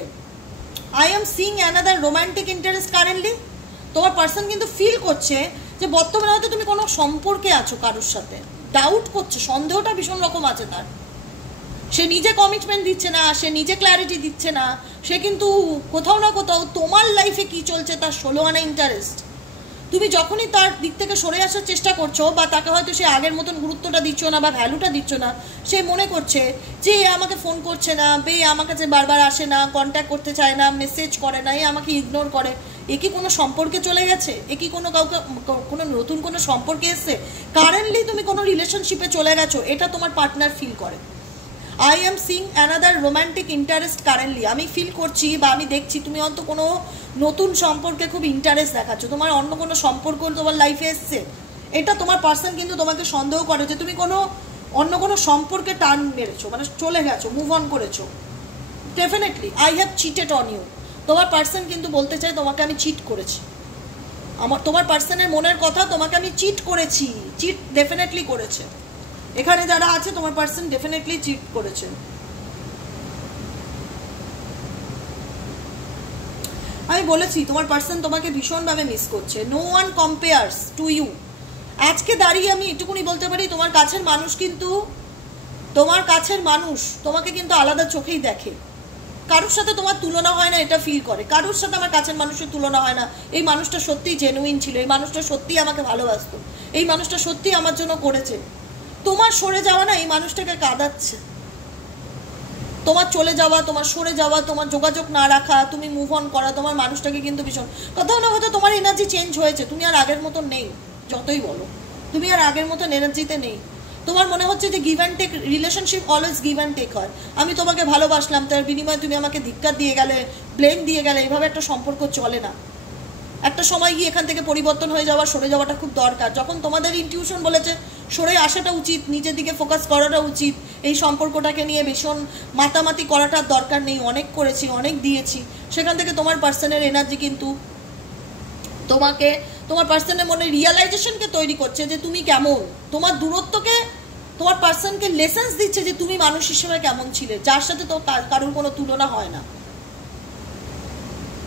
I am seeing another romantic interest currently. তোমার পার্সন কিন্তু ফিল করছে যে বর্তমানে হয়তো তুমি কোনো সম্পর্কে আছো কারোর সাথে, ডাউট করছে, সন্দেহটা ভীষণ রকম আছে তার। সে নিজে কমিটমেন্ট দিচ্ছে না, সে নিজে ক্ল্যারিটি দিচ্ছে না, সে কিন্তু কোথাও না কোথাও তোমার লাইফে কি চলছে তার 16 আনা ইন্টারেস্ট। তুমি যখনই তার দিক থেকে সরে আসার চেষ্টা করছো, বা তাকে হয়তো সে আগের মতন গুরুত্বটা দিচ্ছ না বা ভ্যালুটা দিচ্ছ না, সে মনে করছে যে এ আমাকে ফোন করছে না, বে আমার কাছে বারবার আসে না, কন্ট্যাক্ট করতে চায় না, মেসেজ করে না, এ আমাকে ইগনোর করে। এ কি কোনো সম্পর্কে চলে গেছে? এ কি কোনো কাউকে কোনো নতুন কোনো সম্পর্কে এসছে? কারেন্টলি তুমি কোনো রিলেশনশিপে চলে গেছো, এটা তোমার পার্টনার ফিল করে। I am seeing another romantic interest currently. আমি ফিল করছি বা আমি দেখছি তুমি অন্ত কোনো নতুন সম্পর্কে খুব ইন্টারেস্ট দেখাচ্ছ, তোমার অন্য কোনো সম্পর্ক তোমার লাইফে এসছে। এটা তোমার পার্সন কিন্তু তোমাকে সন্দেহ করে যে তুমি কোনো অন্য কোনো সম্পর্কে টার্ন মেরেছো, মানে চলে গেছো, মুভ অন করেছো। Definitely I have cheated on you. তোমার পার্সন কিন্তু বলতে চাই তোমাকে আমি চিট করেছি। তোমার পার্সনের মনের কথা, তোমাকে আমি চিট করেছি। চিট ডেফিনেটলি করেছে। এখানে যারা আছে তোমার পার্সন ডেফিনেটলি চিট করেছে। আমি বলেছি তোমার পার্সন তোমাকে ভীষণভাবে মিস করছে। No one compares to you. আজকে দাঁড়িয়ে আমি এটুকুনি বলতে পারি, তোমার কাছের মানুষ কিন্তু, তোমার কাছের মানুষ তোমাকে কিন্তু আলাদা চোখেই দেখে। কারোর সাথে তোমার তুলনা হয় না, এটা ফিল করে। কারোর সাথে আমার কাছের মানুষের তুলনা হয় না। এই মানুষটা সত্যিই জেনুইন ছিল, এই মানুষটা সত্যিই আমাকে ভালোবাসতো, এই মানুষটা সত্যিই আমার জন্য করেছে। তোমার সরে যাওয়া না এই মানুষটাকে কাঁদাচ্ছে। তোমার চলে যাওয়া, তোমার সরে যাওয়া, তোমার যোগাযোগ না রাখা, তুমি মুভ অন করা তোমার মানুষটাকে কিন্তু ভীষণ, কোথাও না হয়তো তোমার এনার্জি চেঞ্জ হয়েছে। তুমি আর আগের মতন নেই, যতই বলো তুমি আর আগের মতন এনার্জিতে নেই। তোমার মনে হচ্ছে যে give and take, relationship always give and take হয়। আমি তোমাকে ভালোবাসলাম, তার বিনিময়ে তুমি আমাকে ধিক্কার দিয়ে গেলে, ব্লেম দিয়ে গেলে, এইভাবে একটা সম্পর্ক চলে না। একটা সময় গিয়ে এখান থেকে পরিবর্তন হয়ে যাওয়া, সরে যাওয়াটা খুব দরকার। যখন তোমাদের ইনটিউশন বলেছে সরে আসাটা উচিত, নিজের দিকে ফোকাস করাটা উচিত, এই সম্পর্কটাকে নিয়ে ভীষণ মাতামাতি করাটার দরকার নেই, অনেক করেছি, অনেক দিয়েছি, সেখান থেকে তোমার পার্সনের এনার্জি কিন্তু তোমাকে, তোমার পার্সনের মনে রিয়ালাইজেশনকে তৈরি করছে যে তুমি কেমন। তোমার দূরত্বকে তোমার পার্সনকে লেসেন্স দিচ্ছে যে তুমি মানুষ হিসেবে কেমন ছিলে, যার সাথে তো কারোর কোনো তুলনা হয় না।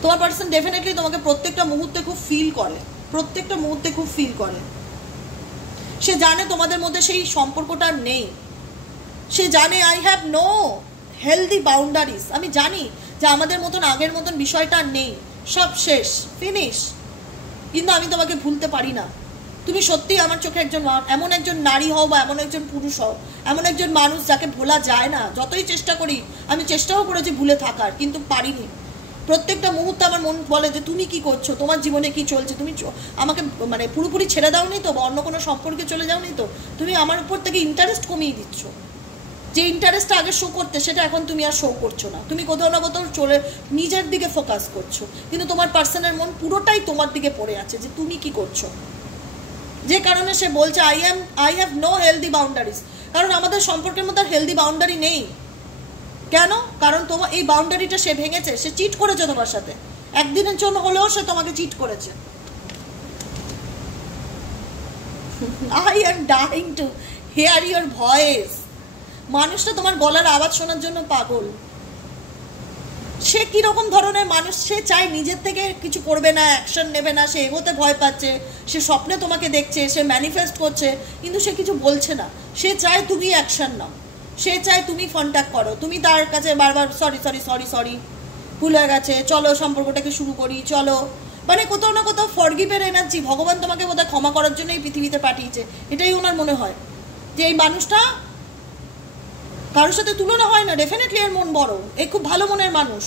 তোমার পার্সন ডেফিনেটলি তোমাকে প্রত্যেকটা মুহূর্তে খুব ফিল করে, প্রত্যেকটা মুহূর্তে খুব ফিল করে। সে জানে তোমাদের মধ্যে সেই সম্পর্কটা নেই। সে জানে I have no healthy boundaries. আমি জানি যে আমাদের মতন আগের মতন বিষয়টা নেই, সব শেষ, ফিনিশ। কিন্তু আমি তোমাকে ভুলতে পারি না। তুমি সত্যি আমার চোখে একজন, এমন একজন নারী হও বা এমন একজন পুরুষ হও, এমন একজন মানুষ যাকে ভোলা যায় না। যতই চেষ্টা করি, আমি চেষ্টাও করেছি ভুলে থাকার, কিন্তু পারিনি। প্রত্যেকটা মুহূর্তে আমার মন বলে যে তুমি কি করছো, তোমার জীবনে কি চলছে, তুমি আমাকে মানে পুরোপুরি ছেড়ে দাওনি তো, বা অন্য কোনো সম্পর্কে চলে যাওনি তো, তুমি আমার উপর থেকে ইন্টারেস্ট কমিয়ে দিচ্ছ। যে ইন্টারেস্টটা আগে শো করতে, সেটা এখন তুমি আর শো করছো না। তুমি কোথাও না কোথাও চলে নিজের দিকে ফোকাস করছো, কিন্তু তোমার পার্সনের মন পুরোটাই তোমার দিকে পড়ে আছে যে তুমি কি করছো। যে কারণে সে বলছে I have no healthy boundaries. কারণ আমাদের সম্পর্কের মধ্যে হেলদি বাউন্ডারি নেই। কেন? কারণ তোমার এই বাউন্ডারিটা সে ভেঙেছে, সে চিট করেছে তোমার সাথে। একদিনের জন্য হলেও সে তোমাকে চিট করেছে। I am dying to hear your voice. মানুষটা তোমার গলার আওয়াজ শোনার জন্য পাগল। সে কিরকম ধরনের মানুষ, সে চায় নিজের থেকে কিছু করবে না, অ্যাকশন নেবে না, সে এগোতে ভয় পাচ্ছে, সে স্বপ্নে তোমাকে দেখছে, সে ম্যানিফেস্ট করছে, কিন্তু সে কিছু বলছে না। সে চায় তুমি অ্যাকশন নাও, সে চায় তুমি কন্ট্যাক্ট করো, তুমি তার কাছে বারবার সরি ভুল হয়ে গেছে, চলো সম্পর্কটাকে শুরু করি, চলো। মানে কোথাও না কোথাও ফরগিভের এনার্জি ভগবান তোমাকে বোধহয় ক্ষমা করার জন্য এই পৃথিবীতে পাঠিয়েছে, এটাই ওনার মনে হয়। যে এই মানুষটা কারোর সাথে তুলনা হয় না, ডেফিনেটলি এর মন বড়, এ খুব ভালো মনের মানুষ।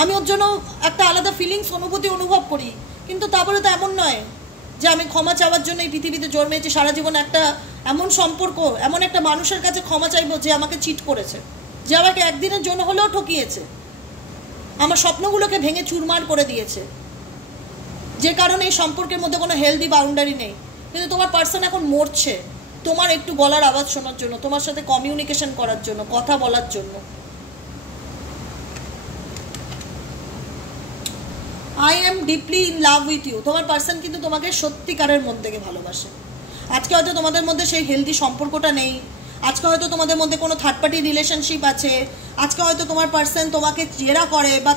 আমি ওর জন্য একটা আলাদা ফিলিংস, অনুভূতি অনুভব করি, কিন্তু তা বলে তো এমন নয় যে আমি ক্ষমা চাওয়ার জন্য এই পৃথিবীতে জন্মেছি, সারা জীবন একটা এমন সম্পর্ক, এমন একটা মানুষের কাছে ক্ষমা চাইবো যে আমাকে চিট করেছে, যে আমাকে একদিনের জন্য হলেও ঠকিয়েছে, আমার স্বপ্নগুলোকে ভেঙে চুরমার করে দিয়েছে, যে কারণে এই সম্পর্কের মধ্যে কোনো হেলদি বাউন্ডারি নেই। কিন্তু তোমার পার্সন এখন মরছে তোমার একটু গলার আওয়াজ শোনার জন্য, তোমার সাথে কমিউনিকেশন করার জন্য, কথা বলার জন্য। I am deeply in love with you. তোমার পার্সন কিন্তু তোমাকে সত্যিকারের মন থেকে ভালোবাসে। আজকে হয়তো তোমাদের মধ্যে সেই হেলদি সম্পর্কটা নেই, আজকে হয়তো তোমাদের মধ্যে কোনো থার্ড পার্টি রিলেশনশিপ আছে, আজকে হয়তো তোমার পার্সন তোমাকে জেরা করে বা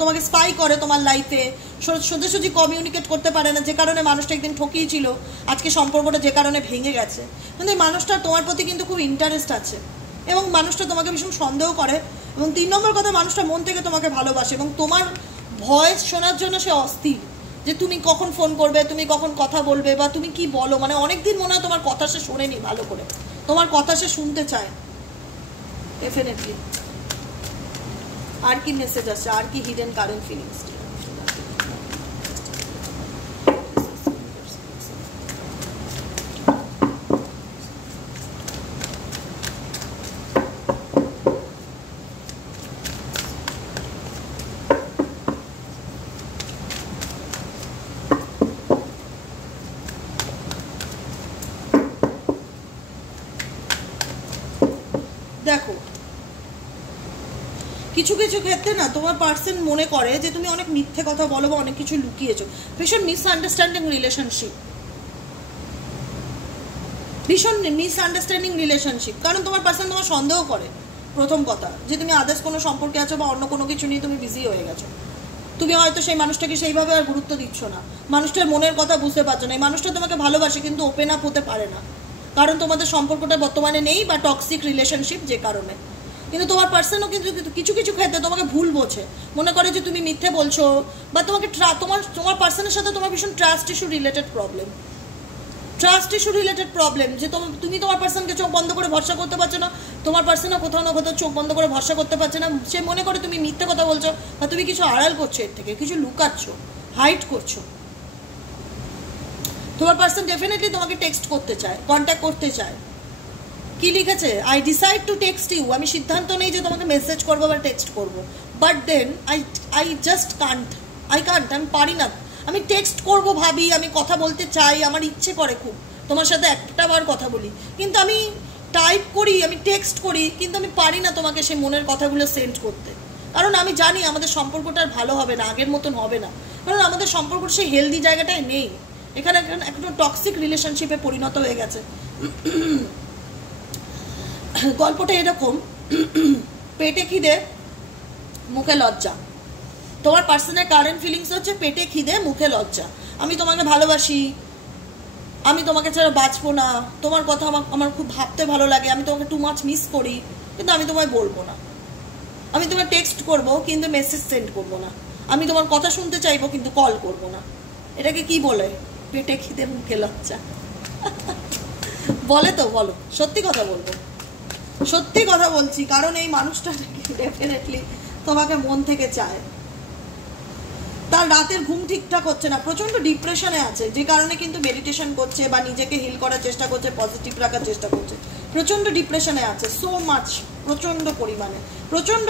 তোমাকে স্পাই করে তোমার লাইফে, সোজাসুজি কমিউনিকেট করতে পারে না, যে কারণে মানুষটা একদিন ঠকিয়েছিল, আজকে সম্পর্কটা যে কারণে ভেঙে গেছে। কিন্তু এই মানুষটার তোমার প্রতি কিন্তু খুব ইন্টারেস্ট আছে এবং মানুষটা তোমাকে ভীষণ সন্দেহ করে। এবং 3 নম্বর কথা, মানুষটা মন থেকে তোমাকে ভালোবাসে এবং তোমার ভয়েস শোনার জন্য সে অস্থির, যে তুমি কখন ফোন করবে, তুমি কখন কথা বলবে, বা তুমি কি বলো। মানে অনেকদিন মনে হয় তোমার কথা সে শোনেনি ভালো করে, তোমার কথা সে শুনতে চায় ডেফিনেটলি। আর কি মেসেজ আছে, আর কি হিডেন কারেন্ট ফিলিংস? দেখো, কিছু কিছু ক্ষেত্রে না তোমার পার্সন মনে করে যে তুমি অনেক মিথ্যে কথা বলো বা অনেক কিছু লুকিয়েছো। ভীষণ মিসআন্ডারস্ট্যান্ডিং রিলেশনশিপ, কারণ তোমার পার্সন তোমার সন্দেহ করে। প্রথম কথা, যে তুমি আদার্স কোনো সম্পর্কে আছো বা অন্য কোনো কিছু নিয়ে তুমি বিজি হয়ে গেছো। তুমি হয়তো সেই মানুষটাকে সেইভাবে আর গুরুত্ব দিচ্ছ না, মানুষটার মনের কথা বুঝতে পারছো না। এই মানুষটা তোমাকে ভালোবাসে কিন্তু ওপেন আপ হতে পারে না, কারণ তোমাদের সম্পর্কটা বর্তমানে নেই বা টক্সিক রিলেশনশিপ যে কারণে। কিন্তু তোমার পার্সনও কিন্তু কিছু কিছু ক্ষেত্রে তোমাকে ভুল বোঝে, মনে করে যে তুমি মিথ্যে বলছো, বা তোমাকে তোমার পার্সনের সাথে তোমার ভীষণ ট্রাস্ট ইস্যু রিলেটেড প্রবলেম, যে তুমি তোমার পার্সনকে চোখ বন্ধ করে ভরসা করতে পারছো না, তোমার পার্সনও কোথাও না কোথাও চোখ বন্ধ করে ভরসা করতে পারছে না। সে মনে করে তুমি মিথ্যে কথা বলছো বা তুমি কিছু আড়াল করছো, এর থেকে কিছু লুকাচ্ছ, হাইড করছো। তোমার পার্সন ডেফিনেটলি তোমাকে টেক্সট করতে চায়, কন্ট্যাক্ট করতে চায়। কি লিখেছে? I decide to text you. আমি সিদ্ধান্ত নেই যে তোমাকে মেসেজ করবো বা টেক্সট করবো, but then I just can't, আমি পারি না। আমি টেক্সট করবো ভাবি, আমি কথা বলতে চাই, আমার ইচ্ছে করে খুব তোমার সাথে একটা বার কথা বলি, কিন্তু আমি টাইপ করি, আমি টেক্সট করি, কিন্তু আমি পারি না তোমাকে সেই মনের কথাগুলো সেন্ড করতে। কারণ আমি জানি আমাদের সম্পর্কটা আর ভালো হবে না, আগের মতন হবে না, কারণ আমাদের সম্পর্কটা সেই হেলদি জায়গাটায় নেই। এখানে একটা টক্সিক রিলেশনশিপে পরিণত হয়ে গেছে। গল্পটা এরকম, পেটে খিদে মুখে লজ্জা। তোমার পার্সোনাল কারেন্ট ফিলিংস হচ্ছে পেটে খিদে মুখে লজ্জা। আমি তোমাকে ভালোবাসি, আমি তোমাকে ছাড়া বাঁচবো না, তোমার কথা আমার খুব ভাবতে ভালো লাগে, আমি তোমাকে টু মাচ মিস করি, কিন্তু আমি তোমায় বলবো না। আমি তোমায় টেক্সট করবো কিন্তু মেসেজ সেন্ড করবো না। আমি তোমার কথা শুনতে চাইবো কিন্তু কল করবো না। এটাকে কি বলে? পেটে খিদে মুখে লজ্জা বলে তো? বলো, সত্যি কথা বলবো, সত্যি কথা বলছি, কারণ এই মানুষটা ডেফিনেটলি তোমাকে মন থেকে চায়। তার রাতের ঘুম ঠিকঠাক হচ্ছে না, প্রচন্ড ডিপ্রেশনে আছে, যে কারণে কিন্তু মেডিটেশন করছে বা নিজেকে হিল করার চেষ্টা করছে, পজিটিভ রাখার চেষ্টা করছে। প্রচন্ড ডিপ্রেশনে আছে, সো মাচ, প্রচন্ড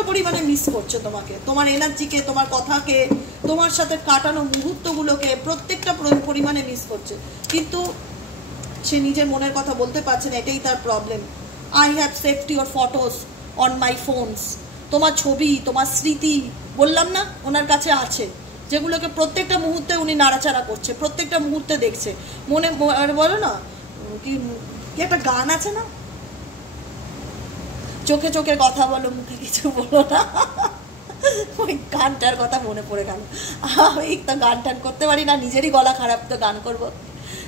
পরিমাণে মিস করছে তোমাকে, তোমার এনার্জিকে, তোমার কথাকে, তোমার সাথে কাটানো মুহূর্তগুলোকে, প্রত্যেকটা পরিমাণে মিস করছে। কিন্তু সে নিজের মনের কথা বলতে পারছে না, এটাই তার problem. I have saved your photos on my phones. তোমার ছবি, তোমার স্মৃতি, বললাম না, ওনার কাছে আছে, যেগুলোকে প্রত্যেকটা মুহূর্তে উনি নাড়াচাড়া করছে, প্রত্যেকটা মুহূর্তে দেখছে। মনে বলো না, কি একটা গান আছে না, চোখে চোখে কথা বলো, মুখে কিছু বলো না, ওই গানটার কথা মনে পড়ে গেল। আমি তো গান টান করতে পারি না, নিজেরই গলা খারাপ, তো গান করবো,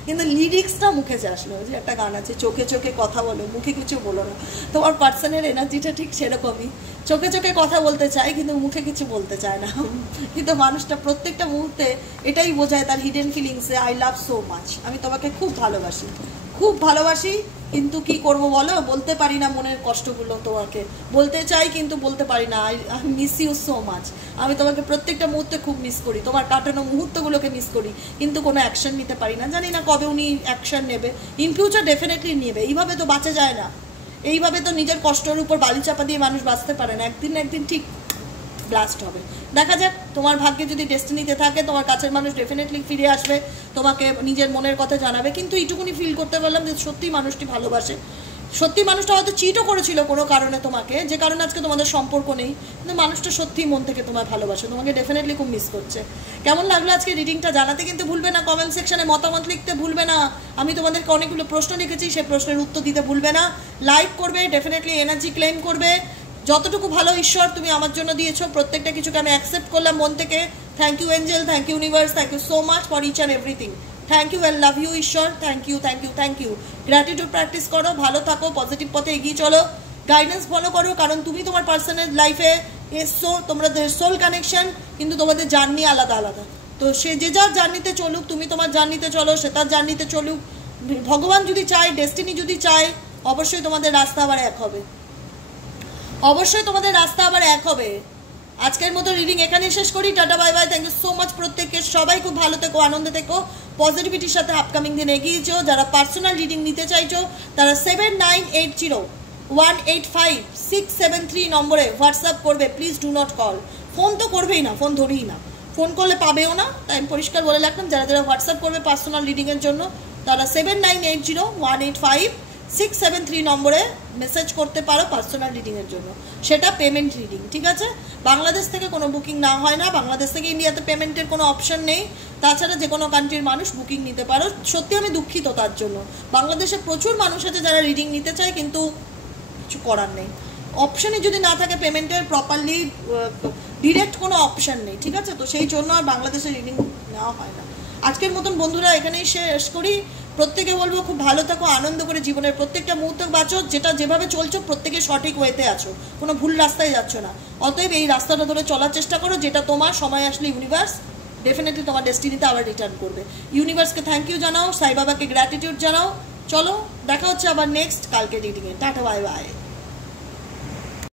কিন্তু লিরিক্সটা মুখে আসলো। যে একটা গান আছে, চোখে চোখে কথা বলো, মুখে কিছু বলো না। তোমার পার্সনের এনার্জিটা ঠিক সেরকমই, চোখে চোখে কথা বলতে চায় কিন্তু মুখে কিছু বলতে চায় না। কিন্তু মানুষটা প্রত্যেকটা মুহূর্তে এটাই বোঝায় তার হিডেন ফিলিংসে, আই লাভ সো মাচ, আমি তোমাকে খুব ভালোবাসি, কিন্তু কি করব বলো, বলতে পারি না মনের কষ্টগুলো তোমাকে, বলতে চাই কিন্তু বলতে পারি না। I miss you so much. আমি তোমাকে প্রত্যেকটা মুহূর্তে খুব মিস করি, তোমার কাটানো মুহূর্তগুলোকে মিস করি, কিন্তু কোনো অ্যাকশন নিতে পারি না। জানি না কবে উনি অ্যাকশন নেবে, ইন ফিউচার ডেফিনেটলি নেবে। এইভাবে তো বাঁচা যায় না, এইভাবে তো নিজের কষ্টের উপর বালি চাপা দিয়ে মানুষ বাঁচতে পারে না। একদিন না একদিন ঠিক ব্লাস্ট হবে। দেখা যাক, তোমার ভাগ্যে যদি ডেস্টিনিতে থাকে তোমার কাছের মানুষ ডেফিনেটলি ফিরে আসবে, তোমাকে নিজের মনের কথা জানাবে। কিন্তু এইটুকুনি ফিল করতে পারলাম যে সত্যি মানুষটি ভালোবাসে, সত্যি মানুষটা হয়তো চিটও করেছিল কোনো কারণে তোমাকে, যে কারণে আজকে তোমাদের সম্পর্ক নেই, কিন্তু মানুষটা সত্যি মন থেকে তোমায় ভালোবাসে, তোমাকে ডেফিনেটলি খুব মিস করছে। কেমন লাগলো আজকে রিডিংটা জানাতে কিন্তু ভুলবে না, কমেন্ট সেকশনে মতামত লিখতে ভুলবে না। আমি তোমাদেরকে অনেকগুলো প্রশ্ন লিখেছি, সেই প্রশ্নের উত্তর দিতে ভুলবে না। লাইক করবে, ডেফিনেটলি এনার্জি ক্লেম করবে। যতটুকু ভালো ঈশ্বর তুমি আমার জন্য দিয়েছো, প্রত্যেকটা কিছুকে আমি অ্যাকসেপ্ট করলাম মন থেকে। Thank you angel, thank you universe, thank you so much for each and everything. Thank you and love you ঈশ্বর। Thank you, thank you, thank you. Gratitude practice করো, ভালো থাকো, পজিটিভ পথে এগিয়ে চলো, গাইডেন্স ফলো করো, কারণ তুমি তোমার পার্সোনাল লাইফে এসছো, তোমাদের সোল কানেকশন, কিন্তু তোমাদের জার্নি আলাদা আলাদা। তো সে যে যার জার্নিতে চলুক, তুমি তোমার জার্নিতে চলো, সে তার জার্নিতে চলুক। ভগবান যদি চায়, ডেস্টিনি যদি চায়, অবশ্যই তোমাদের রাস্তা আবার এক হবে, অবশ্যই তোমাদের রাস্তা আবার এক হবে। আজকের মতো রিডিং এখানেই শেষ করি। Tata, bye bye, thank you so much প্রত্যেককে। সবাই খুব ভালো থেকো, আনন্দে থেকো, পজিটিভিটির সাথে আপকামিং দিন এগিয়েছো। যারা পার্সোনাল রিডিং নিতে চাইছো তারা 7980185673 নম্বরে হোয়াটসঅ্যাপ করবে। Please do not call. Phone তো করবেই না, ফোন ধরেই না, ফোন করলে পাবেও না, তাই আমি পরিষ্কার বলে রাখলাম। যারা যারা হোয়াটসঅ্যাপ করবে পার্সোনাল রিডিংয়ের জন্য তারা 7980185673 নম্বরে মেসেজ করতে পারো পার্সোনাল রিডিংয়ের জন্য, সেটা পেমেন্ট রিডিং, ঠিক আছে? বাংলাদেশ থেকে কোনো বুকিং না হয় না, বাংলাদেশ থেকে ইন্ডিয়াতে পেমেন্টের কোনো অপশন নেই। তাছাড়া যে কোনো কান্ট্রির মানুষ বুকিং নিতে পারো। সত্যি আমি দুঃখিত তার জন্য, বাংলাদেশে প্রচুর মানুষ আছে যারা রিডিং নিতে চায়, কিন্তু কিছু করার নেই। অপশানে যদি না থাকে পেমেন্টের প্রপারলি ডিরেক্ট কোনো অপশান নেই, ঠিক আছে? তো সেই জন্য আর বাংলাদেশে রিডিং নেওয়া হয় না। আজকের মতন বন্ধুরা এখানেই শেষ করি। প্রত্যেকে বলবো খুব ভালো থাকো, আনন্দ করে জীবনের প্রত্যেকটা মুহূর্ত বাঁচো, যেটা যেভাবে চলছো প্রত্যেকে সঠিক ওয়েতে আছো, কোনো ভুল রাস্তায় যাচ্ছ না। অতএব এই রাস্তাটা ধরে চলার চেষ্টা করো, যেটা তোমার সময় আসলে ইউনিভার্স ডেফিনেটলি তোমার ডেস্টিনিতে আবার রিটার্ন করবে। ইউনিভার্সকে থ্যাংক ইউ জানাও, সাই বাবাকে গ্র্যাটিটিউড জানাও। চলো দেখা হচ্ছে আবার নেক্সট কালকে রিডিংয়ে। Tata, bye by.